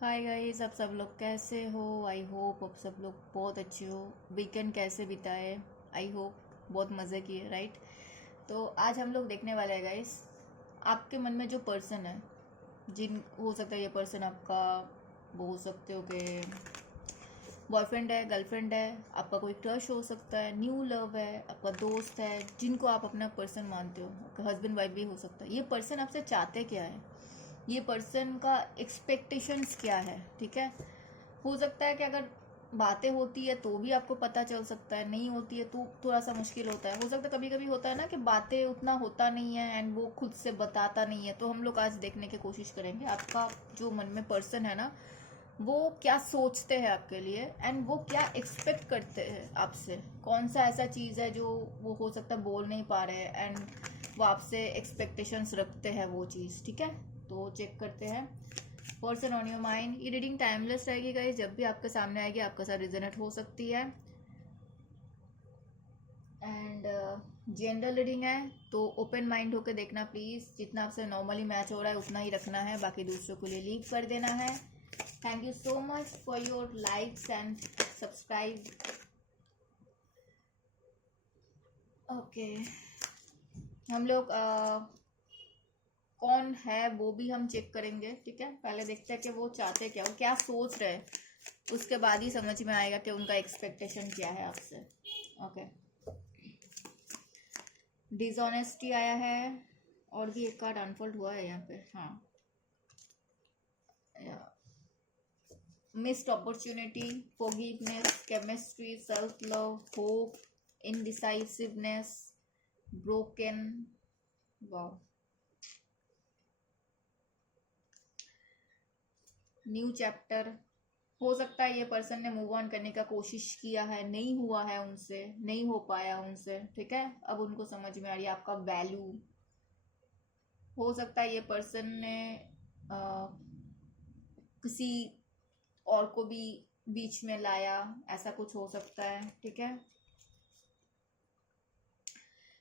Hi guys, आप सब लोग कैसे हो? आई होप आप सब लोग बहुत अच्छे हो। वीकेंड कैसे बिताए? आई होप बहुत मज़े किए, राइट? तो आज हम लोग देखने वाले हैं गाइस, आपके मन में जो पर्सन है, जिन हो सकता है ये पर्सन आपका, वो हो सकते हो कि बॉयफ्रेंड है, गर्लफ्रेंड है, आपका कोई क्रश हो सकता है, न्यू लव है, आपका दोस्त है, जिनको आप अपना पर्सन मानते हो, आपका हस्बैंड वाइफ भी हो सकता है। ये पर्सन आपसे चाहते क्या है, ये पर्सन का एक्सपेक्टेशंस क्या है, ठीक है? हो सकता है कि अगर बातें होती है तो भी आपको पता चल सकता है, नहीं होती है तो थोड़ा सा मुश्किल होता है। हो सकता है कभी कभी होता है ना कि बातें उतना होता नहीं है एंड वो खुद से बताता नहीं है। तो हम लोग आज देखने की कोशिश करेंगे आपका जो मन में पर्सन है ना, वो क्या सोचते हैं आपके लिए एंड वो क्या एक्सपेक्ट करते हैं आपसे। कौन सा ऐसा चीज़ है जो वो हो सकता है बोल नहीं पा रहे हैं एंड वो आपसे एक्सपेक्टेशंस रखते हैं वो चीज़, ठीक है? तो चेक करते हैं पर्सन ऑन योर माइंड। ये रीडिंग टाइमलेस रहेगी गाइस, जब भी आपके सामने आएगी आपके साथ रिजोनेट हो सकती है। एंड जनरल रीडिंग है तो ओपन माइंड होकर देखना प्लीज़। जितना आपसे नॉर्मली मैच हो रहा है उतना ही रखना है, बाकी दूसरों के लिए लीव कर देना है। Thank you so much for your likes and subscribe. Okay, हम लोग कौन है वो भी हम चेक करेंगे, ठीक है? पहले देखते हैं कि वो चाहते क्या, वो क्या सोच रहे हैं, उसके बाद ही समझ में आएगा कि उनका एक्सपेक्टेशन क्या है आपसे। ओके, डिसऑनेस्टी आया है और भी एक कार्ड अनफोल्ड हुआ है यहाँ पे। हाँ, missed opportunity, forgiveness, chemistry, self love, hope, indecisiveness, broken. Wow, new chapter. हो सकता है ये पर्सन ने मूव ऑन करने का कोशिश किया है, नहीं हुआ है उनसे, नहीं हो पाया उनसे, ठीक है? अब उनको समझ में आ रही है आपका वैल्यू। हो सकता है ये पर्सन ने किसी और को भी बीच में लाया, ऐसा कुछ हो सकता है, ठीक है?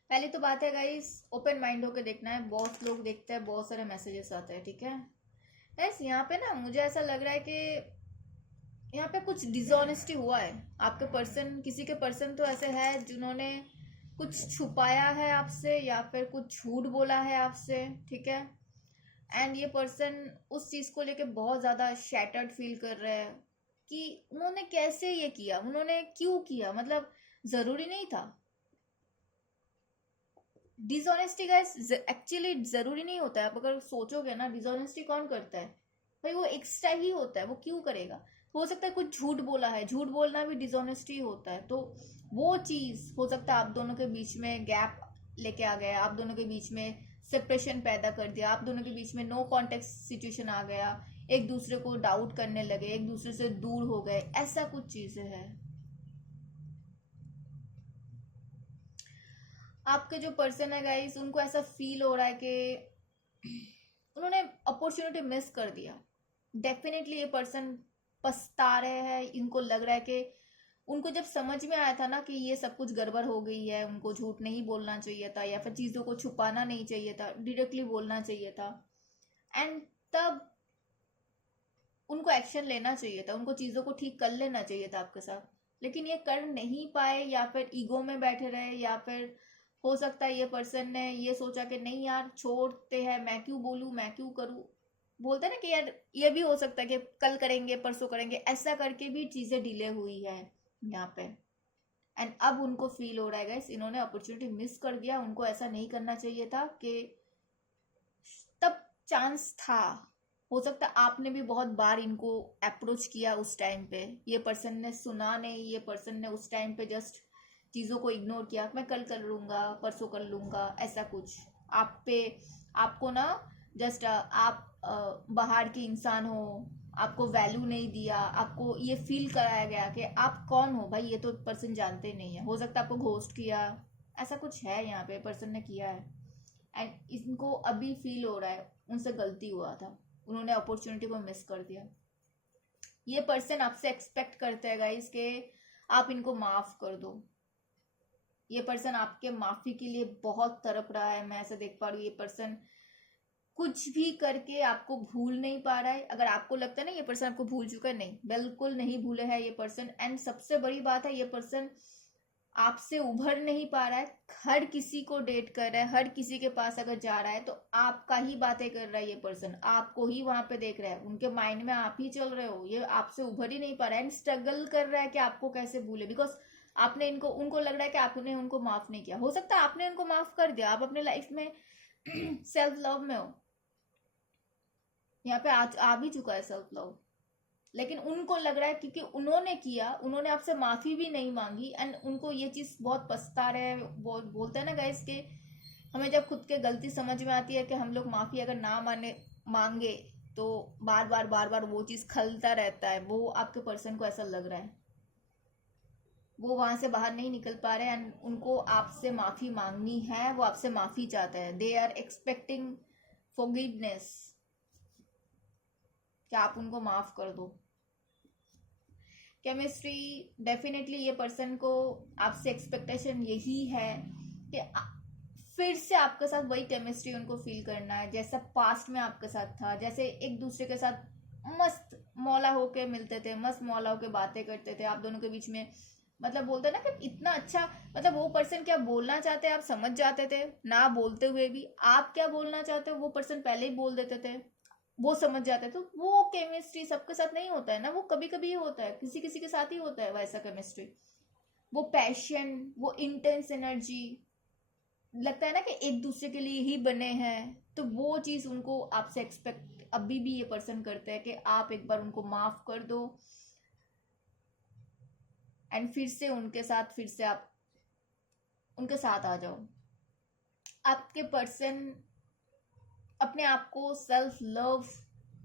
पहली तो बात है गाइस, ओपन माइंड होकर देखना है। बहुत लोग देखते हैं, बहुत सारे मैसेजेस आते हैं, ठीक है? गाइस यहाँ पे ना मुझे ऐसा लग रहा है कि यहाँ पे कुछ डिसऑनेस्टी हुआ है। आपके पर्सन, किसी के पर्सन तो ऐसे है जिन्होंने कुछ छुपाया है आपसे या फिर कुछ झूठ बोला है आपसे, ठीक है? एंड ये पर्सन उस चीज़ को लेके बहुत ज़्यादा शैटर्ड फील कर रहे हैं कि उन्होंने कैसे ये किया, उन्होंने क्यों किया, मतलब ज़रूरी नहीं था। डिसऑनेस्टी गाइस एक्चुअली ज़रूरी नहीं होता है। आप अगर सोचोगे ना, डिसऑनेस्टी कौन करता है भाई? वो एक्स्ट्रा ही होता है, वो क्यों करेगा? हो सकता है कुछ झूठ बोला है, झूठ बोलना भी डिसऑनेस्टी होता है। तो वो चीज़ हो सकता है आप दोनों के बीच में गैप लेके आ गया, आप दोनों के बीच में सेपरेशन पैदा कर दिया, आप दोनों के बीच में नो कॉन्टेक्ट सिचुएशन आ गया, एक दूसरे को डाउट करने लगे, एक दूसरे से दूर हो गए, ऐसा कुछ चीज़ें हैं। आपके जो पर्सन है गाइस, उनको ऐसा फील हो रहा है कि उन्होंने अपॉर्चुनिटी मिस कर दिया। डेफिनेटली ये पर्सन पछता रहे हैं। इनको लग रहा है कि उनको जब समझ में आया था ना कि ये सब कुछ गड़बड़ हो गई है, उनको झूठ नहीं बोलना चाहिए था या फिर चीज़ों को छुपाना नहीं चाहिए था, डायरेक्टली बोलना चाहिए था। एंड तब उनको एक्शन लेना चाहिए था, उनको चीज़ों को ठीक कर लेना चाहिए था आपके साथ, लेकिन ये कर नहीं पाए या फिर ईगो में बैठे रहे, या फिर हो सकता है ये पर्सन ने ये सोचा कि नहीं यार छोड़ते हैं, मैं क्यों बोलूँ, मैं क्यों करूँ। बोलते हैं ना कि यार ये भी हो सकता है कि कल करेंगे, परसों करेंगे, ऐसा करके भी चीज़ें डिले हुई है यहाँ पे। एंड अब उनको फील हो रहा है गाइस, इन्होंने अपॉर्चुनिटी मिस कर दिया, उनको ऐसा नहीं करना चाहिए था कि तब चांस था। हो सकता है आपने भी बहुत बार इनको अप्रोच किया, उस टाइम पे ये पर्सन ने सुना नहीं, ये पर्सन ने उस टाइम पे जस्ट चीज़ों को इग्नोर किया, मैं कल कर लूँगा, परसों कर लूँगा, ऐसा कुछ आप पे, आपको ना जस्ट आप बाहर के इंसान हो, आपको वैल्यू नहीं दिया, आपको ये फील कराया गया कि आप कौन हो भाई, ये तो पर्सन जानते नहीं है। हो सकता है आपको घोस्ट किया, ऐसा कुछ है यहाँ पे पर्सन ने किया है। एंड इनको अभी फील हो रहा है उनसे गलती हुआ था, उन्होंने अपॉर्चुनिटी को मिस कर दिया। ये पर्सन आपसे एक्सपेक्ट करते हैं गाइस कि आप इनको माफ कर दो। ये पर्सन आपके माफी के लिए बहुत तड़प रहा है, मैं ऐसा देख पा रही हूँ। ये पर्सन कुछ भी करके आपको भूल नहीं पा रहा है। अगर आपको लगता है ना ये पर्सन आपको भूल चुका है, नहीं, बिल्कुल नहीं भूले है ये पर्सन। एंड सबसे बड़ी बात है, ये पर्सन आपसे उभर नहीं पा रहा है। हर किसी को डेट कर रहा है, हर किसी के पास अगर जा रहा है तो आपका ही बातें कर रहा है ये पर्सन, आपको ही वहां पे देख रहा है, उनके माइंड में आप ही चल रहे हो। ये आपसे उभर ही नहीं पा रहा है एंड स्ट्रगल कर रहा है कि आपको कैसे भूले, बिकॉज आपने उनको लग रहा है कि आपने उनको माफ नहीं किया। हो सकता है आपने उनको माफ कर दिया, आप अपने लाइफ में सेल्फ लव में हो, यहाँ पे आ भी चुका है सेल्फ लव, लेकिन उनको लग रहा है क्योंकि उन्होंने किया, उन्होंने आपसे माफी भी नहीं मांगी एंड उनको ये चीज बहुत पछता रहे हैं। बोलते हैं ना गाइस के हमें जब खुद के गलती समझ में आती है कि हम लोग माफी अगर ना मांगे तो बार बार वो चीज खलता रहता है। वो आपके पर्सन को ऐसा लग रहा है, वो वहां से बाहर नहीं निकल पा रहे एंड उनको आपसे माफी मांगनी है, वो आपसे माफी चाहते हैं। दे आर एक्सपेक्टिंग फॉरगिवनेस, कि आप उनको माफ कर दो। केमिस्ट्री डेफिनेटली ये पर्सन को आपसे एक्सपेक्टेशन यही है कि फिर से आपके साथ वही केमिस्ट्री उनको फील करना है जैसा पास्ट में आपके साथ था। जैसे एक दूसरे के साथ मस्त मौला होके मिलते थे, मस्त मौला होके बातें करते थे, आप दोनों के बीच में मतलब बोलते ना कि इतना अच्छा, मतलब वो पर्सन क्या बोलना चाहते हैं आप समझ जाते थे, ना बोलते हुए भी आप क्या बोलना चाहते हो वो पर्सन पहले ही बोल देते थे, वो समझ जाते हैं। तो वो केमिस्ट्री सबके साथ नहीं होता है ना, वो कभी कभी होता है, किसी किसी के साथ ही होता है वैसा केमिस्ट्री। वो पैशन, वो इंटेंस एनर्जी, लगता है ना कि एक दूसरे के लिए ही बने हैं। तो वो चीज उनको आपसे एक्सपेक्ट अभी भी ये पर्सन करते हैं कि आप एक बार उनको माफ कर दो एंड फिर से आप उनके साथ आ जाओ। आपके पर्सन अपने आप को सेल्फ लव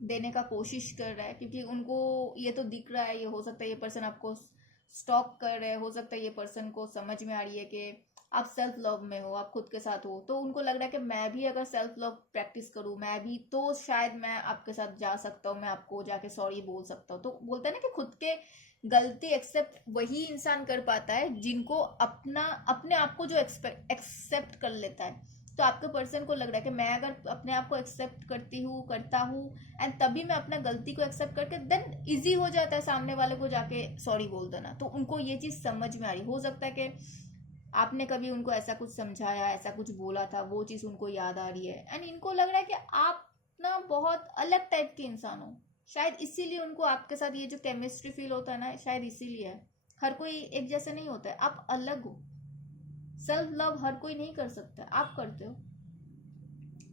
देने का कोशिश कर रहा है क्योंकि उनको ये तो दिख रहा है, ये हो सकता है ये पर्सन आपको स्टॉक कर रहे हैं, हो सकता है ये पर्सन को समझ में आ रही है कि आप सेल्फ लव में हो, आप खुद के साथ हो। तो उनको लग रहा है कि मैं भी अगर सेल्फ लव प्रैक्टिस करूं, मैं भी तो शायद मैं आपके साथ जा सकता हूँ, मैं आपको जाके सॉरी बोल सकता हूँ। तो बोलते हैं ना कि खुद के गलती एक्सेप्ट वही इंसान कर पाता है जिनको अपने आप को जो एक्सेप्ट कर लेता है। तो आपके पर्सन को लग रहा है कि मैं अगर अपने आप को एक्सेप्ट करता हूँ एंड तभी मैं अपना गलती को एक्सेप्ट करके देन इजी हो जाता है सामने वाले को जाके सॉरी बोल देना। तो उनको ये चीज समझ में आ रही, हो सकता है कि आपने कभी उनको ऐसा कुछ समझाया, ऐसा कुछ बोला था, वो चीज उनको याद आ रही है एंड इनको लग रहा है कि आप ना बहुत अलग टाइप के इंसान हो। शायद इसीलिए उनको आपके साथ ये जो केमिस्ट्री फील होता है ना, शायद इसीलिए है। हर कोई एक जैसा नहीं होता है, आप अलग हो। सेल्फ लव हर कोई नहीं कर सकता, आप करते हो।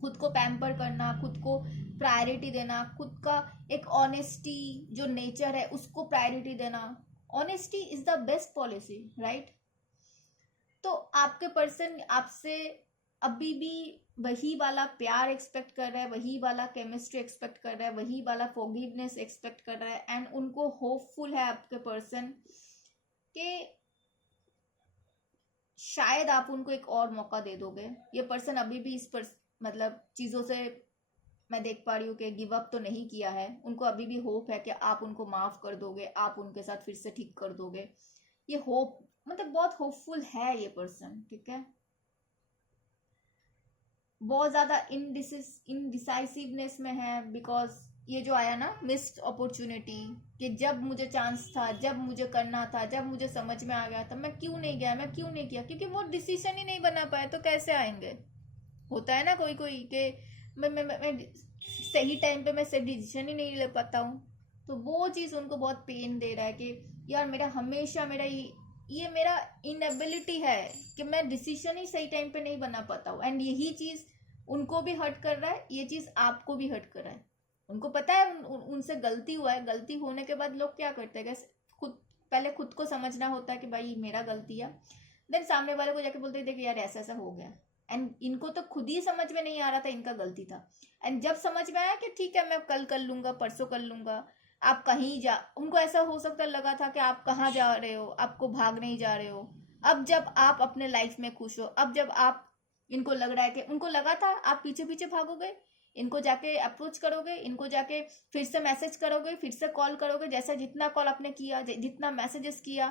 खुद को पैम्पर करना, खुद को प्रायोरिटी देना, खुद का एक ऑनेस्टी जो नेचर है उसको प्रायोरिटी देना। Honesty is the best policy, right? तो आपके पर्सन आपसे अभी भी वही वाला प्यार एक्सपेक्ट कर रहा है, वही वाला केमिस्ट्री एक्सपेक्ट कर रहा है, वही वाला फॉरगिवनेस एक्सपेक्ट कर रहा है एंड उनको होपफुल है आपके पर्सन के शायद आप उनको एक और मौका दे दोगे। ये पर्सन अभी भी मतलब चीजों से मैं देख पा रही हूँ कि गिव अप तो नहीं किया है। उनको अभी भी होप है कि आप उनको माफ कर दोगे, आप उनके साथ फिर से ठीक कर दोगे। ये होप मतलब बहुत होपफुल है ये पर्सन, ठीक है। बहुत ज्यादा इनडिसाइसिवनेस में है बिकॉज ये जो आया ना मिस्ड अपॉर्चुनिटी, कि जब मुझे चांस था, जब मुझे करना था, जब मुझे समझ में आ गया था, मैं क्यों नहीं गया, मैं क्यों नहीं किया, क्योंकि वो डिसीजन ही नहीं बना पाए तो कैसे आएंगे। होता है ना कोई कोई के मैं सही टाइम पे मैं सही डिसीजन ही नहीं ले पाता हूँ। तो वो चीज़ उनको बहुत पेन दे रहा है कि यार मेरा हमेशा ये मेरा इनएबिलिटी है कि मैं डिसीजन ही सही टाइम पे नहीं बना पाता हूँ। एंड यही चीज़ उनको भी हर्ट कर रहा है, ये चीज़ आपको भी हर्ट कर रहा है। उनको पता है उनसे गलती हुआ है। गलती होने के बाद लोग क्या करते हैं, पहले खुद को समझना होता है कि भाई मेरा गलती है, देन सामने वाले को जाके बोलते हैं देखिए यार ऐसा ऐसा हो गया। एंड इनको तो खुद ही समझ में नहीं आ रहा था इनका गलती था। एंड जब समझ में आया कि ठीक है मैं कल कर लूंगा, परसों कर लूंगा, आप कहीं जा, उनको ऐसा हो सकता लगा था कि आप कहाँ जा रहे हो, आपको भाग नहीं जा रहे हो। अब जब आप अपने लाइफ में खुश हो, अब जब आप इनको लग रहा है कि उनको लगा था आप पीछे पीछे भागोगे, इनको जाके अप्रोच करोगे, इनको जाके फिर से मैसेज करोगे, फिर से कॉल करोगे, जैसा जितना कॉल आपने किया, जितना मैसेजेस किया,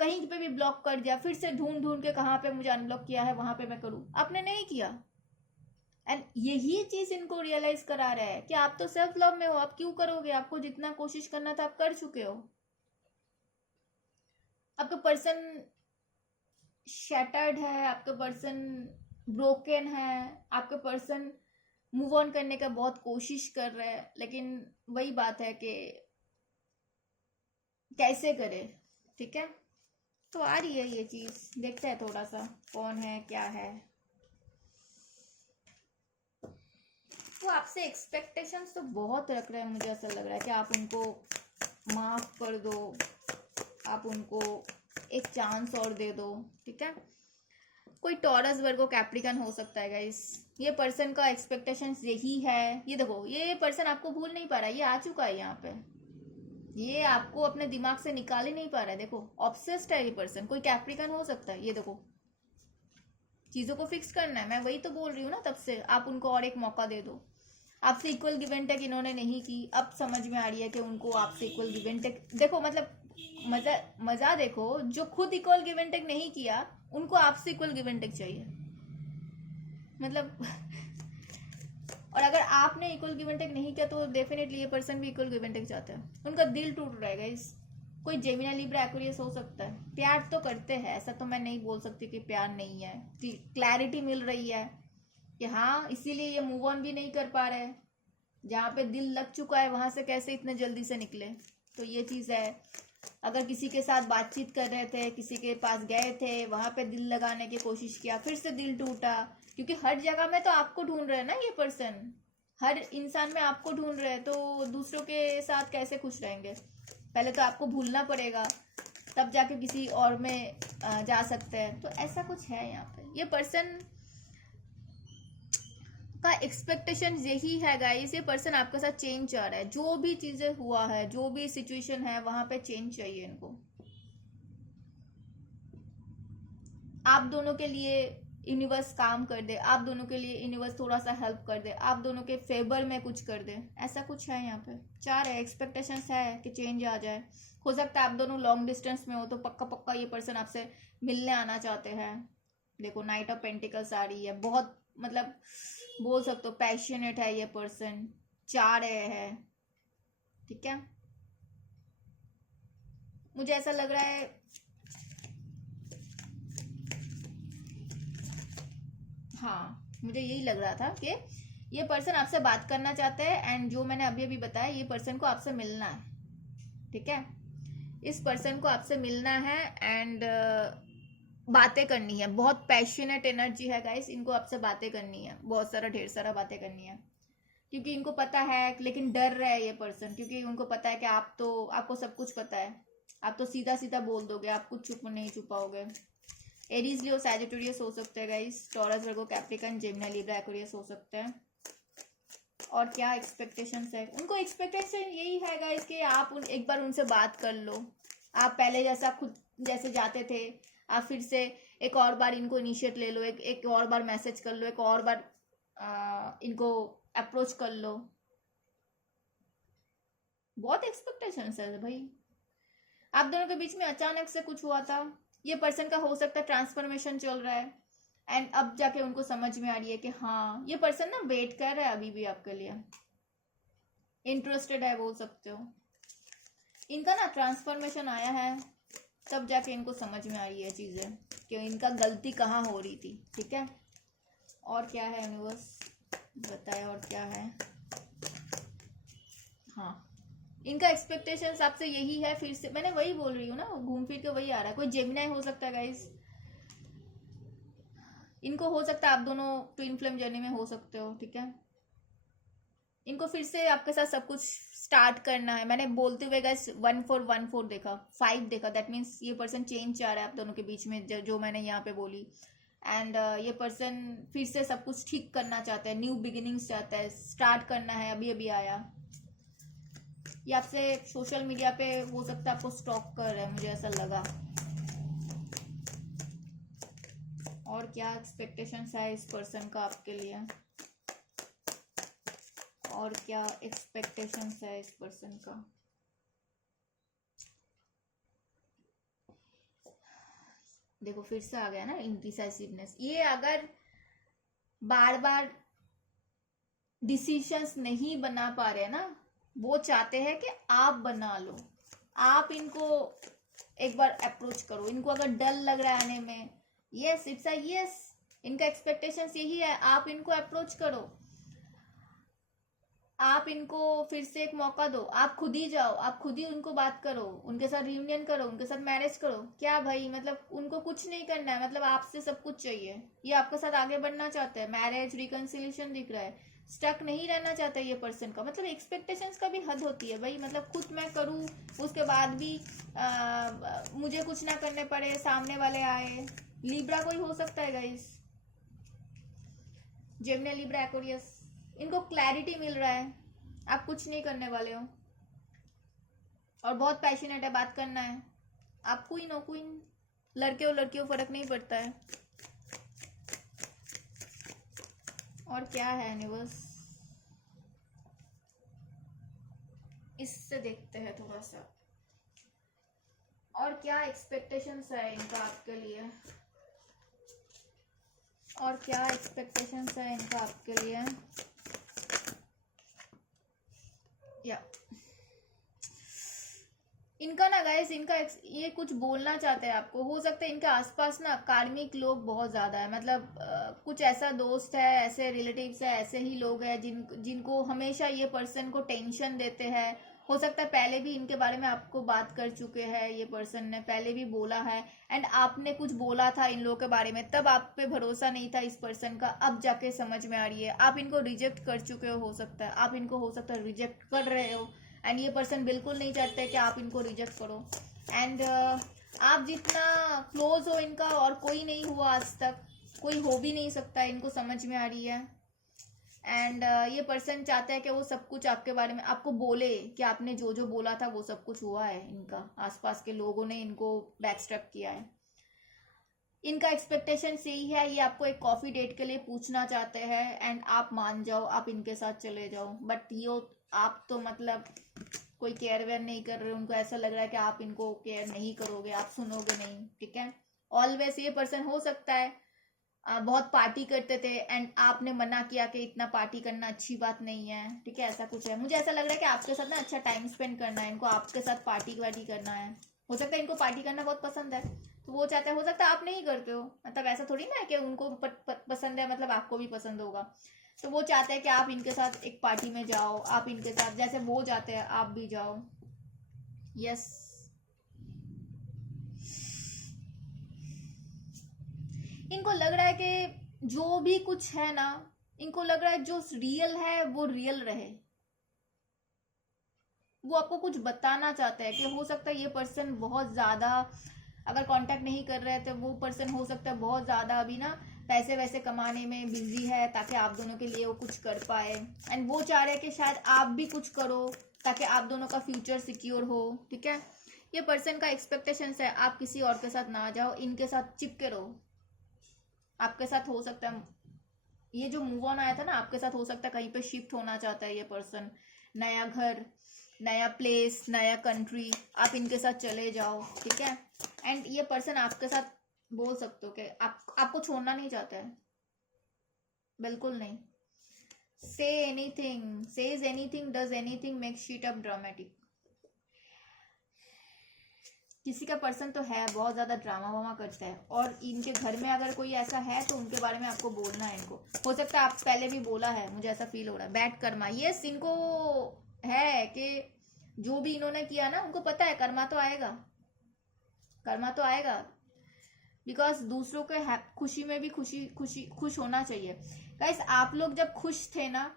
कहीं पे भी ब्लॉक कर दिया, फिर से ढूंढ ढूंढ के कहाँ पे मुझे अनब्लॉक किया है वहां पे मैं करूँ, आपने नहीं किया। एंड यही चीज इनको रियलाइज करा रहा है कि आप तो सेल्फ लव में हो, आप क्यों करोगे, आपको जितना कोशिश करना था आप कर चुके हो। आपका पर्सन शैटर्ड है, आपका पर्सन ब्रोकन है, आपका पर्सन मूव ऑन करने का बहुत कोशिश कर रहा है, लेकिन वही बात है कि कैसे करे। ठीक है, तो आ रही है ये चीज, देखते हैं थोड़ा सा कौन है क्या है। वो आपसे एक्सपेक्टेशंस तो बहुत रख रहे हैं, मुझे ऐसा लग रहा है कि आप उनको माफ कर दो, आप उनको एक चांस और दे दो। ठीक है, कोई टॉरस वर्गो कैप्रिकन हो सकता है गाइस। ये पर्सन का एक्सपेक्टेशंस यही है। ये देखो, ये पर्सन आपको भूल नहीं पा रहा, ये आ चुका है यहाँ पे, ये आपको अपने दिमाग से निकाल ही नहीं पा रहा है। देखो ऑब्सेस्ड है ये पर्सन, कोई कैप्रिकन हो सकता है। ये देखो, चीजों को फिक्स करना है, मैं वही तो बोल रही हूँ ना तब से, आप उनको और एक मौका दे दो। आपसे इक्वल गिव एंड टेक इन्होंने नहीं की, अब समझ में आ रही है कि उनको आपसे इक्वल गिव एंड टेक, देखो मतलब मजा मजा देखो, जो खुद इक्वल गिव एंड टेक नहीं किया उनको आपसे इक्वल गिव एंड टेक चाहिए, मतलब और अगर आपने इक्वल गिव एंड टेक नहीं किया तो डेफिनेटली ये पर्सन भी इक्वल गिव एंड टेक चाहता है। उनका दिल टूट रहेगा। इस कोई जेमिना लिब्रा एक्वेरियस हो सकता है, प्यार तो करते हैं, ऐसा तो मैं नहीं बोल सकती कि प्यार नहीं है, क्लैरिटी मिल रही है कि हाँ, इसीलिए ये मूव ऑन भी नहीं कर पा रहे, जहाँ पे दिल लग चुका है वहां से कैसे इतने जल्दी से निकले। तो ये चीज़ है, अगर किसी के साथ बातचीत कर रहे थे, किसी के पास गए थे, वहां पे दिल लगाने की कोशिश किया, फिर से दिल टूटा, क्योंकि हर जगह में तो आपको ढूंढ रहे हैं ना ये पर्सन, हर इंसान में आपको ढूंढ रहे हैं, तो दूसरों के साथ कैसे खुश रहेंगे। पहले तो आपको भूलना पड़ेगा, तब जाके किसी और में जा सकते हैं। तो ऐसा कुछ है यहाँ पे, ये पर्सन का एक्सपेक्टेशन यही है गाइस, ये पर्सन आपके साथ चेंज चाह रहा है, जो भी चीजें हुआ है, जो भी सिचुएशन है, वहां पे चेंज चाहिए इनको। आप दोनों के लिए यूनिवर्स काम कर दे, आप दोनों के लिए यूनिवर्स थोड़ा सा हेल्प कर दे, आप दोनों के फेवर में कुछ कर दे, ऐसा कुछ है यहाँ पे। चाह रहे एक्सपेक्टेशंस है कि चेंज आ जाए। हो सकता है आप दोनों लॉन्ग डिस्टेंस में हो, तो पक्का पक्का ये पर्सन आपसे मिलने आना चाहते हैं। देखो नाइट ऑफ पेंटिकल्स आ रही है, बहुत मतलब बोल सकते हो पैशनेट है ये पर्सन, चाह रहे हैं। ठीक है, मुझे ऐसा लग रहा है, हाँ मुझे यही लग रहा था कि ये पर्सन आपसे बात करना चाहते हैं, एंड जो मैंने अभी अभी बताया, ये पर्सन को आपसे मिलना है। ठीक है, इस पर्सन को आपसे मिलना है एंड बातें करनी है, बहुत पैशनेट एनर्जी है गाइस, इनको आपसे बातें करनी है, बहुत सारा ढेर सारा बातें करनी है, क्योंकि इनको पता है, लेकिन डर रहा है ये पर्सन, क्योंकि उनको पता है कि आप तो, आपको सब कुछ पता है, आप तो सीधा सीधा बोल दोगे, आप कुछ चुप नहीं छुपाओगे। एरीज लियो सैजिटेरियस हो सकते हैं guys, Taurus Virgo Capricorn Gemini Libra Aquarius हो सकते हैं। और क्या एक्सपेक्टेशंस है उनको, एक्सपेक्टेशन यही है गाइस कि आप एक बार उनसे बात कर लो, आप पहले जैसा खुद जैसे जाते थे, आप फिर से एक और बार इनको इनिशिएट ले लो, एक और बार मैसेज कर लो, एक और बार इनको अप्रोच कर लो। बहुत एक्सपेक्टेशंस है भाई, आप दोनों के बीच में अचानक से कुछ हुआ था, ये पर्सन का हो सकता है ट्रांसफॉर्मेशन चल रहा है, एंड अब जाके उनको समझ में आ रही है कि हाँ, ये पर्सन ना वेट कर रहा है अभी भी आपके लिए, इंटरेस्टेड है बोल सकते हो। इनका ना ट्रांसफॉर्मेशन आया है, तब जाके इनको समझ में आ रही है चीज़ें कि इनका गलती कहाँ हो रही थी। ठीक है, और क्या है यूनिवर्स बताए, और क्या है। हाँ, इनका एक्सपेक्टेशंस आपसे यही है, फिर से मैंने वही बोल रही हूँ ना, घूम फिर के वही आ रहा है। कोई जेमिनाई हो सकता है गाइस, इनको हो सकता है आप दोनों ट्विन फ्लेम जर्नी में हो सकते हो। ठीक है, इनको फिर से आपके साथ सब कुछ स्टार्ट करना है। मैंने बोलते हुए गाइस 1414 देखा, 5 देखा, दैट मीन्स ये पर्सन चेंज चाह रहा है आप दोनों के बीच में, जो मैंने यहाँ पे बोली। एंड ये पर्सन फिर से सब कुछ ठीक करना चाहता है, न्यू बिगिनिंग्स चाहता है, स्टार्ट करना है, अभी अभी आया। ये आपसे सोशल मीडिया पे हो सकता है आपको स्टॉक कर रहा है, मुझे ऐसा लगा। और क्या एक्सपेक्टेशंस है इस पर्सन का आपके लिए, और क्या एक्सपेक्टेशंस है इस पर्सन का। देखो फिर से आ गया ना इंडिसाइसिवनेस, ये अगर बार बार डिसीशंस नहीं बना पा रहे ना, वो चाहते हैं कि आप बना लो। आप इनको एक बार अप्रोच करो। इनको अगर डर लग रहा है आने में, यस इट्स अ यस, इनका एक्सपेक्टेशंस यही है, आप इनको अप्रोच करो, आप इनको फिर से एक मौका दो, आप खुद ही जाओ, आप खुद ही उनको बात करो, उनके साथ रियूनियन करो, उनके साथ मैरिज करो। क्या भाई, मतलब उनको कुछ नहीं करना है, मतलब आपसे सब कुछ चाहिए। ये आपके साथ आगे बढ़ना चाहते हैं, मैरिज रिकन्सिलेशन दिख रहा है, स्टक नहीं रहना चाहता ये पर्सन का। मतलब एक्सपेक्टेशंस का भी हद होती है भाई, मतलब खुद मैं करूँ उसके बाद भी मुझे कुछ ना करने पड़े, सामने वाले आए। लिब्रा कोई हो सकता है गाइस, जेमिनी लिब्रा एक्वेरियस, इनको क्लैरिटी मिल रहा है आप कुछ नहीं करने वाले हो और बहुत पैशनेट है, बात करना है। आप क्वीन हो, क्वीन, लड़के हो लड़की हो फर्क नहीं पड़ता है। और क्या है यूनिवर्स, इससे देखते हैं थोड़ा सा और क्या एक्सपेक्टेशंस है इनका आपके लिए, और क्या एक्सपेक्टेशंस है इनका आपके लिए। या इनका ना गाइस, इनका ये कुछ बोलना चाहते हैं आपको। हो सकता है इनके आसपास ना कार्मिक लोग बहुत ज़्यादा है, मतलब कुछ ऐसा दोस्त है, ऐसे रिलेटिव्स है, ऐसे ही लोग हैं जिनको हमेशा ये पर्सन को टेंशन देते हैं। हो सकता है पहले भी इनके बारे में आपको बात कर चुके हैं, ये पर्सन ने पहले भी बोला है एंड आपने कुछ बोला था इन लोगों के बारे में, तब आप पे भरोसा नहीं था इस पर्सन का, अब जाके समझ में आ रही है। आप इनको रिजेक्ट कर चुके हो सकता है, आप इनको हो सकता है रिजेक्ट कर रहे हो एंड ये पर्सन बिल्कुल नहीं चाहते कि आप इनको रिजेक्ट करो। एंड आप जितना क्लोज हो इनका और कोई नहीं हुआ आज तक, कोई हो भी नहीं सकता, इनको समझ में आ रही है। एंड ये पर्सन चाहता है कि वो सब कुछ आपके बारे में आपको बोले कि आपने जो जो बोला था वो सब कुछ हुआ है। इनका आसपास के लोगों ने इनको बैकस्टेप किया है। इनका एक्सपेक्टेशन यही है, ये आपको एक कॉफ़ी डेट के लिए पूछना चाहते हैं एंड आप मान जाओ, आप इनके साथ चले जाओ। बट ये आप तो मतलब कोई केयर वेयर नहीं कर रहे, उनको ऐसा लग रहा है कि आप इनको केयर नहीं करोगे, आप सुनोगे नहीं, ठीक है। ऑलवेज ये पर्सन हो सकता है बहुत पार्टी करते थे एंड आपने मना किया कि इतना पार्टी करना अच्छी बात नहीं है, ठीक है, ऐसा कुछ है। मुझे ऐसा लग रहा है कि आपके साथ ना अच्छा टाइम स्पेंड करना है इनको, आपके साथ पार्टी वार्टी करना है। हो सकता है इनको पार्टी करना बहुत पसंद है, तो वो चाहते हैं, हो सकता है आप नहीं करते हो, मतलब ऐसा थोड़ी ना है कि उनको पसंद है मतलब आपको भी पसंद होगा। तो वो चाहते हैं कि आप इनके साथ एक पार्टी में जाओ, आप इनके साथ जैसे वो जाते हैं आप भी जाओ। यस, इनको लग रहा है कि जो भी कुछ है ना, इनको लग रहा है जो रियल है वो रियल रहे। वो आपको कुछ बताना चाहता है कि हो सकता है ये पर्सन बहुत ज़्यादा, अगर कांटेक्ट नहीं कर रहे हैं तो वो पर्सन हो सकता है बहुत ज़्यादा अभी ना पैसे वैसे कमाने में बिजी है, ताकि आप दोनों के लिए वो कुछ कर पाए। एंड वो चाह रहे हैं कि शायद आप भी कुछ करो ताकि आप दोनों का फ्यूचर सिक्योर हो, ठीक है। ये पर्सन का एक्सपेक्टेशंस है आप किसी और के साथ ना जाओ, इनके साथ चिपके रहो। आपके साथ हो सकता है ये जो मूव ऑन आया था ना, आपके साथ हो सकता है कहीं पे शिफ्ट होना चाहता है ये पर्सन, नया घर, नया प्लेस, नया कंट्री, आप इनके साथ चले जाओ, ठीक है। एंड ये पर्सन आपके साथ बोल सकते हो कि आपको छोड़ना नहीं चाहता है, बिल्कुल नहीं। Say anything, says anything, does anything, make sheet up dramatic. किसी का पर्सन तो है बहुत ज़्यादा ड्रामा वामा करता है, और इनके घर में अगर कोई ऐसा है तो उनके बारे में आपको बोलना है इनको। हो सकता है आप पहले भी बोला है, मुझे ऐसा फील हो रहा है। बैड कर्मा, यस, इनको है कि जो भी इन्होंने किया ना, उनको पता है कर्मा तो आएगा, कर्मा तो आएगा। बिकॉज दूसरों के खुशी में भी खुश होना चाहिए। गाइस, आप लोग जब खुश थे ना,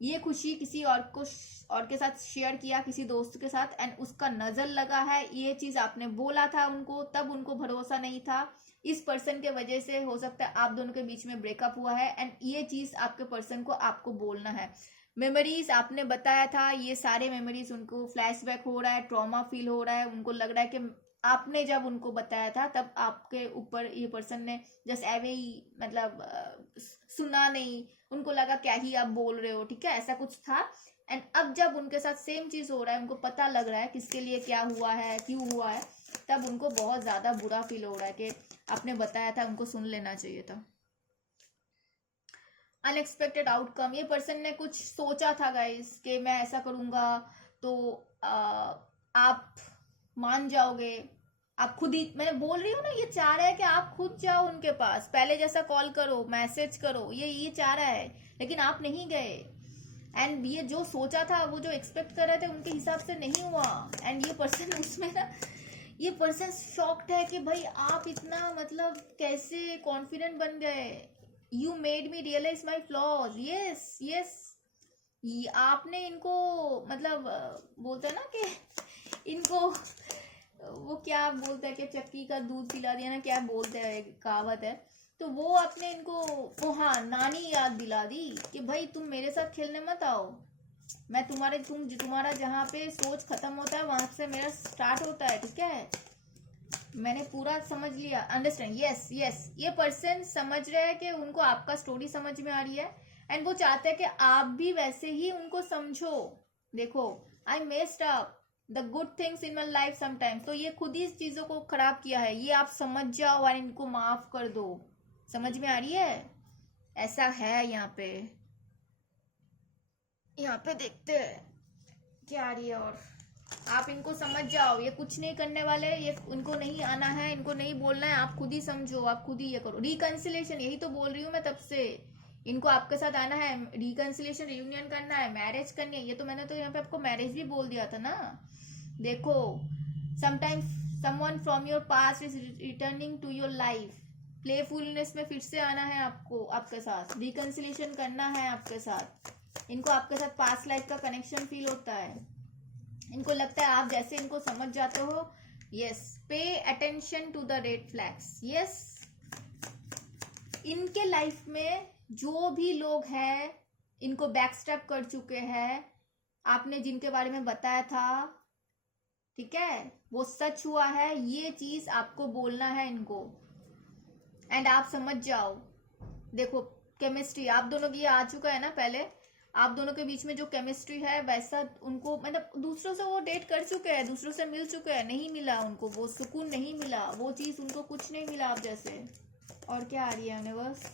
ये खुशी किसी और के साथ शेयर किया, किसी दोस्त के साथ, एंड उसका नजर लगा है, ये चीज आपने बोला था उनको, तब उनको भरोसा नहीं था। इस पर्सन के वजह से हो सकता है आप दोनों के बीच में ब्रेकअप हुआ है एंड ये चीज आपके पर्सन को आपको बोलना है। मेमोरीज आपने बताया था, ये सारे मेमोरीज उनको फ्लैशबैक हो रहा है, ट्रॉमा फील हो रहा है, उनको लग रहा है कि आपने जब उनको बताया था तब आपके ऊपर ये पर्सन ने जस्ट एवे ही मतलब सुना नहीं, उनको लगा क्या ही आप बोल रहे हो, ठीक है, ऐसा कुछ था। एंड अब जब उनके साथ सेम चीज हो रहा है, उनको पता लग रहा है किसके लिए क्या हुआ है, क्यों हुआ है, तब उनको बहुत ज्यादा बुरा फील हो रहा है कि आपने बताया था, उनको सुन लेना चाहिए था। Unexpected outcome. ये पर्सन ने कुछ सोचा था गाइस कि मैं ऐसा करूंगा तो आप मान जाओगे, आप खुद ही, मैंने बोल रही हूँ ना, ये चाह रहा है कि आप खुद जाओ उनके पास, पहले जैसा कॉल करो, मैसेज करो, ये चाह रहा है, लेकिन आप नहीं गए। एंड ये जो सोचा था, वो जो एक्सपेक्ट कर रहे थे, उनके हिसाब से नहीं हुआ। एंड ये पर्सन उसमें ना, ये पर्सन शॉक्ड है कि भाई आप इतना मतलब कैसे कॉन्फिडेंट बन गए। You made me realise my flaws. Yes yes, आपने इनको मतलब बोलते हैं ना कि इनको वो क्या बोलते हैं कि चक्की का दूध पिला दिया ना, क्या बोलते हैं, कहावत है। तो वो आपने इनको वो हाँ नानी याद दिला दी कि भाई तुम मेरे साथ खेलने मत आओ, मैं तुम्हारा जहाँ पे सोच खत्म होता है वहां से मेरा स्टार्ट होता है, ठीक है। मैंने पूरा समझ लिया, अंडरस्टैंड। यस यस, ये पर्सन समझ रहे हैं कि उनको आपका स्टोरी समझ में आ रही है, एंड वो चाहते हैं कि आप भी वैसे ही उनको समझो। देखो, आई messed up the good things in my life sometimes, तो ये खुद ही इस चीजों को खराब किया है, ये आप समझ जाओ और इनको माफ कर दो। समझ में आ रही है? ऐसा है यहाँ पे देखते हैं क्या आ रही है, और आप इनको समझ जाओ, ये कुछ नहीं करने वाले, ये उनको नहीं आना है, इनको नहीं बोलना है, आप खुद ही समझो, आप खुद ही ये करो। रिकंसिलेशन, यही तो बोल रही हूँ मैं तब से, इनको आपके साथ आना है, रिकंसिलेशन, रियूनियन करना है, मैरिज करनी है। ये तो मैंने तो यहाँ पे आपको मैरिज भी बोल दिया था ना। देखो, sometimes someone from your past is returning to your life, playfulness में फिर से आना है आपको, आपके साथ रिकंसिलेशन करना है आपके साथ। इनको आपके साथ पास्ट लाइफ का कनेक्शन फील होता है, इनको लगता है आप जैसे इनको समझ जाते हो। Yes, pay attention to the red flags. Yes, इनके लाइफ में जो भी लोग हैं इनको बैकस्टेप कर चुके हैं, आपने जिनके बारे में बताया था, ठीक है, वो सच हुआ है, ये चीज आपको बोलना है इनको, एंड आप समझ जाओ। देखो, केमिस्ट्री आप दोनों की आ चुका है ना, पहले आप दोनों के बीच में जो केमिस्ट्री है वैसा उनको, मतलब दूसरों से वो डेट कर चुके हैं, दूसरों से मिल चुके हैं, नहीं मिला उनको वो सुकून, नहीं मिला वो चीज, उनको कुछ नहीं मिला आप जैसे। और क्या आ रही है यूनिवर्स?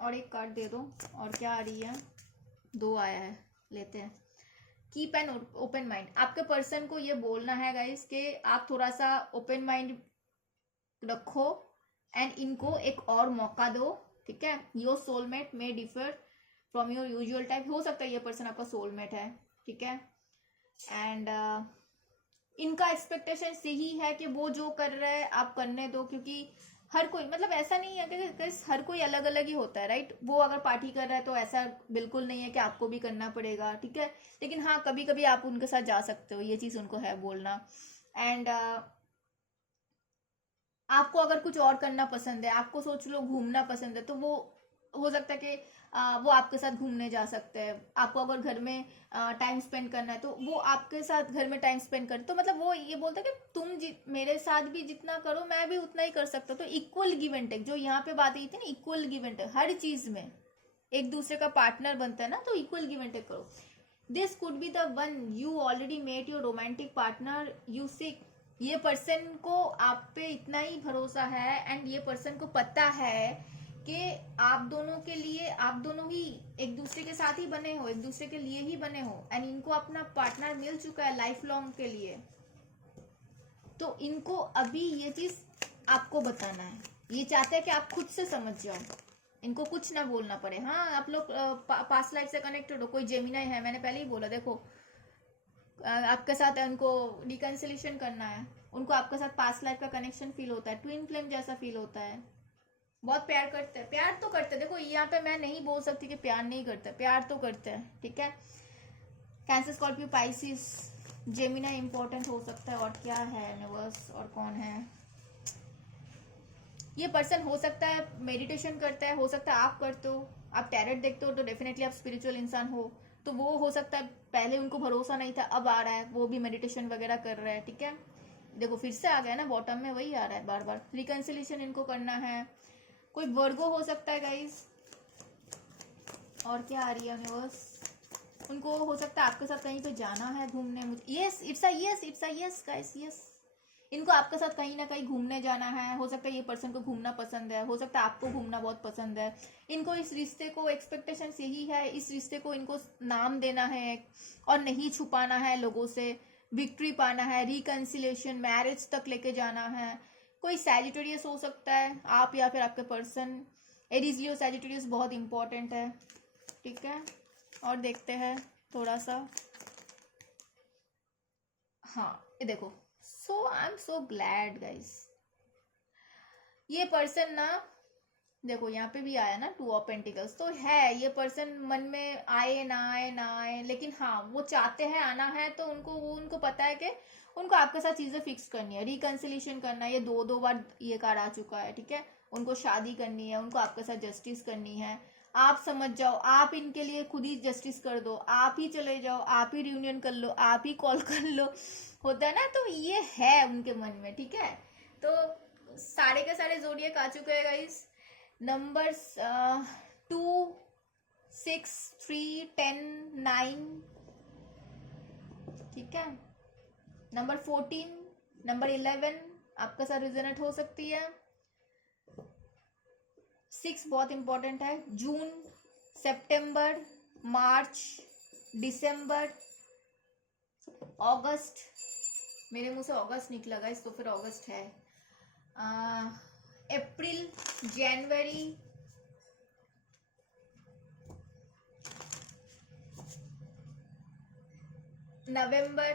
और एक कार्ड दे दो। और क्या आ रही है? 2 आया है, लेते हैं। Keep an open mind. आपके पर्सन को ये बोलना है गाइस कि आप थोड़ा सा ओपन माइंड रखो, एंड इनको एक और मौका दो, ठीक है। योर सोलमेट में differ from your usual type, हो सकता है ये पर्सन आपका सोलमेट है, ठीक है। एंड इनका एक्सपेक्टेशन यही है कि वो जो कर रहे हैं आप करने दो, क्योंकि हर कोई, मतलब ऐसा नहीं है कि हर कोई अलग अलग ही होता है, राइट। वो अगर पार्टी कर रहा है तो ऐसा बिल्कुल नहीं है कि आपको भी करना पड़ेगा, ठीक है। लेकिन हाँ, कभी कभी आप उनके साथ जा सकते हो, ये चीज उनको है बोलना। एंड आपको अगर कुछ और करना पसंद है, आपको सोच लो घूमना पसंद है, तो वो हो सकता है कि वो आपके साथ घूमने जा सकते हैं। आपको अगर घर में टाइम स्पेंड करना है तो वो आपके साथ घर में टाइम स्पेंड करे, तो मतलब वो ये बोलता है कि तुम मेरे साथ भी जितना करो मैं भी उतना ही कर सकता हूँ। तो इक्वल गिव एंड टेक, जो यहाँ पे बात आई थी ना, इक्वल गिव एंड टेक, हर चीज में एक दूसरे का पार्टनर बनता है ना, तो इक्वल गिव एंड टेक करो। This could be the one you already met your romantic partner you seek. ये पर्सन को आप पे इतना ही भरोसा है, एंड ये पर्सन को पता है कि आप दोनों के लिए, आप दोनों ही एक दूसरे के साथ ही बने हो, एक दूसरे के लिए ही बने हो, एंड इनको अपना पार्टनर मिल चुका है लाइफ लॉन्ग के लिए। तो इनको अभी ये चीज आपको बताना है, ये चाहते हैं कि आप खुद से समझ जाओ, इनको कुछ ना बोलना पड़े। हाँ, आप लोग पास्ट लाइफ से कनेक्टेड हो, कोई जेमिनाई है, मैंने पहले ही बोला। देखो, आपके साथ उनको रिकंसिलेशन करना है, उनको आपके साथ पास्ट लाइफ का कनेक्शन फील होता है, ट्विन फ्लेम जैसा फील होता है, बहुत प्यार करते हैं, प्यार तो करते हैं। देखो, यहाँ पे मैं नहीं बोल सकती कि प्यार नहीं करते, प्यार तो करते हैं, ठीक है। कैंसर, स्कॉर्पियो, पाइसिस, जेमिना इंपॉर्टेंट हो सकता है। और क्या है यूनिवर्स, और कौन है? ये पर्सन हो सकता है मेडिटेशन करता है, हो सकता है आप करते हो, आप टैरेट देखते हो तो डेफिनेटली आप स्पिरिचुअल इंसान हो। तो वो हो सकता है पहले उनको भरोसा नहीं था, अब आ रहा है, वो भी मेडिटेशन वगैरह कर रहा है, ठीक है। देखो, फिर से आ गया ना, बॉटम में वही आ रहा है बार बार। रिकंसिलेशन इनको करना है। कोई वर्गो हो सकता है गाइस। और क्या आ रही है यूनिवर्स? उनको हो सकता है आपके साथ कहीं पे जाना है घूमने। मुझे yes, it's a yes, it's a yes guys, yes. इनको आपके साथ कहीं ना कहीं घूमने जाना है, हो सकता है ये पर्सन को घूमना पसंद है, हो सकता है आपको घूमना बहुत पसंद है। इनको इस रिश्ते को एक्सपेक्टेशन यही है, इस रिश्ते को इनको नाम देना है और नहीं छुपाना है लोगों से, विक्ट्री पाना है, रिकन्सिलेशन, मैरिज तक लेके जाना है। कोई सैजिटेरियस हो सकता है, आप या फिर आपके पर्सन। एरीज लियो सैजिटेरियस बहुत इंपॉर्टेंट है, ठीक है। और देखते हैं थोड़ा सा, हाँ ये देखो, so I am so glad guys. ये पर्सन ना, देखो यहाँ पे भी आया ना 2 ऑफ पेंटिकल्स, तो है ये पर्सन मन में आए ना आए ना आए, लेकिन हाँ वो चाहते हैं आना है, तो उनको पता है कि उनको आपके साथ चीजें फिक्स करनी है, रिकन्सिलेशन करना है। ये 2 बार ये कार्ड आ चुका है, ठीक है। उनको शादी करनी है, उनको आपके साथ जस्टिस करनी है। आप समझ जाओ, आप इनके लिए खुद ही जस्टिस कर दो, आप ही चले जाओ, आप ही रियूनियन कर लो, आप ही कॉल कर लो, होता है ना। तो ये है उनके मन में, ठीक है। तो सारे के सारे जोडिएक आ चुके हैं गाइस। नंबर्स 2, 6, 3, 10, 9, ठीक है। नंबर 14, नंबर 11 आपका साथ रिजोनेट हो सकती है। 6 बहुत इंपॉर्टेंट है। जून, सितंबर, मार्च, दिसंबर, अगस्त, मेरे मुंह से अगस्त निकला गाइस, तो फिर अगस्त है। अप्रैल, जनवरी, नवंबर,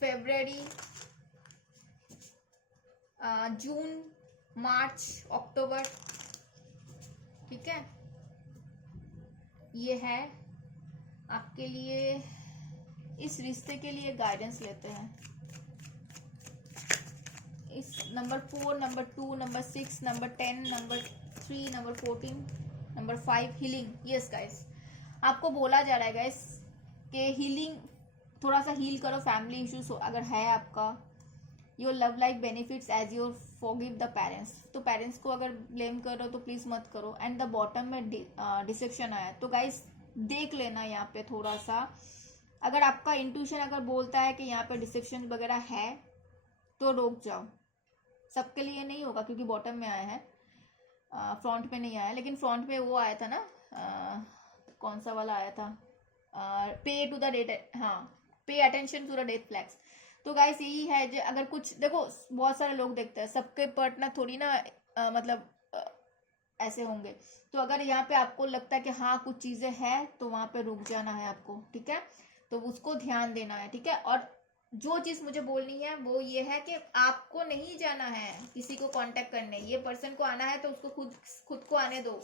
फरवरी, जून, मार्च, अक्टूबर, ठीक है। ये है आपके लिए, इस रिश्ते के लिए गाइडेंस लेते हैं। इस number 4, number 2, number 6, number 10, number 3, number 14, number 5, healing. Yes guys, आपको बोला जा रहा है गाइस कि हीलिंग, थोड़ा सा हील करो फैमिली इश्यूज अगर है आपका। Your love life benefits as your forgive the parents, तो पेरेंट्स को अगर ब्लेम करो तो प्लीज मत करो। एंड द बॉटम में डिसेप्शन आया, तो गाइस देख लेना यहाँ पे थोड़ा सा, अगर आपका इंट्यूशन अगर बोलता है कि यहाँ पे डिसेप्शन वगैरह है तो रोक जाओ। सबके लिए नहीं होगा क्योंकि बॉटम में आया है, फ्रंट में नहीं आया, लेकिन फ्रंट में वो आया था ना, कौन सा वाला आया था, पे टू द डेट, हाँ, pay attention to the death flags. तो गाइस यही है जो, अगर कुछ देखो, बहुत सारे लोग देखते हैं, सबके पार्टनर थोड़ी ना मतलब ऐसे होंगे। तो अगर यहाँ पे आपको लगता है कि हाँ कुछ चीजें हैं, तो वहां पे रुक जाना है आपको, ठीक है। तो उसको ध्यान देना है, ठीक है। और जो चीज मुझे बोलनी है वो ये है कि आपको नहीं जाना है किसी को कांटेक्ट करने, ये पर्सन को आना है तो उसको खुद को आने दो,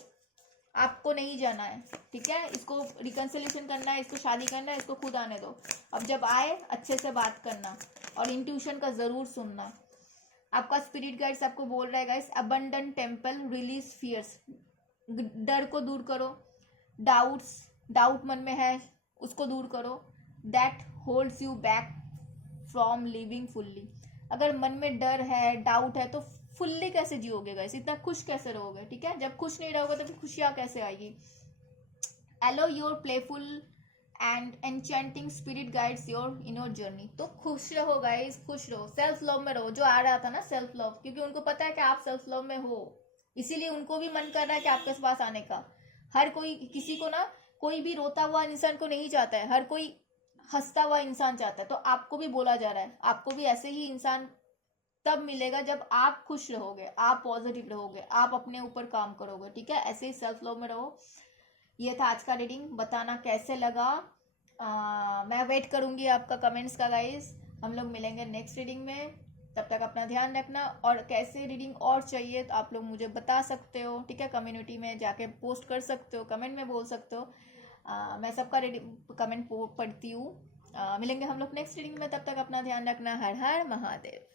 आपको नहीं जाना है, ठीक है। इसको रिकन्सिलेशन करना है, इसको शादी करना है, इसको खुद आने दो। अब जब आए अच्छे से बात करना और इंट्यूशन का जरूर सुनना। आपका स्पिरिट गाइड्स आपको बोल रहा है guys, abandon temple, release fears, डर को दूर करो, डाउट मन में है उसको दूर करो, that holds you back from living fully. अगर मन में डर है, डाउट है, तो फुल्ली कैसे जियोगे गाइस, इतना खुश कैसे रहोगे, ठीक है। जब खुश नहीं रहोगे तो फिर खुशियां कैसे आएगी। Allow your playful and enchanting spirit guides your in your journey. तो खुश रहो गाइस, खुश रहो, सेल्फ लव में रहो। जो आ रहा था ना सेल्फ लव, क्योंकि उनको पता है कि आप सेल्फ लव में हो, इसीलिए उनको भी मन कर रहा है कि आपके पास आने का। हर कोई, किसी को ना, कोई भी रोता हुआ इंसान को नहीं चाहता है, हर कोई हंसता हुआ इंसान चाहता है। तो आपको भी बोला जा रहा है, आपको भी ऐसे ही इंसान तब मिलेगा जब आप खुश रहोगे, आप पॉजिटिव रहोगे, आप अपने ऊपर काम करोगे, ठीक है। ऐसे ही सेल्फ लव में रहो। ये था आज का रीडिंग, बताना कैसे लगा। मैं वेट करूंगी आपका कमेंट्स का गाइस। हम लोग मिलेंगे नेक्स्ट रीडिंग में, तब तक अपना ध्यान रखना। और कैसे रीडिंग और चाहिए तो आप लोग मुझे बता सकते हो, ठीक है। कम्युनिटी में जाके पोस्ट कर सकते हो, कमेंट में बोल सकते हो। मैं सबका कमेंट पढ़ती हूँ। मिलेंगे हम लोग नेक्स्ट रीडिंग में, तब तक अपना ध्यान रखना। हर हर महादेव।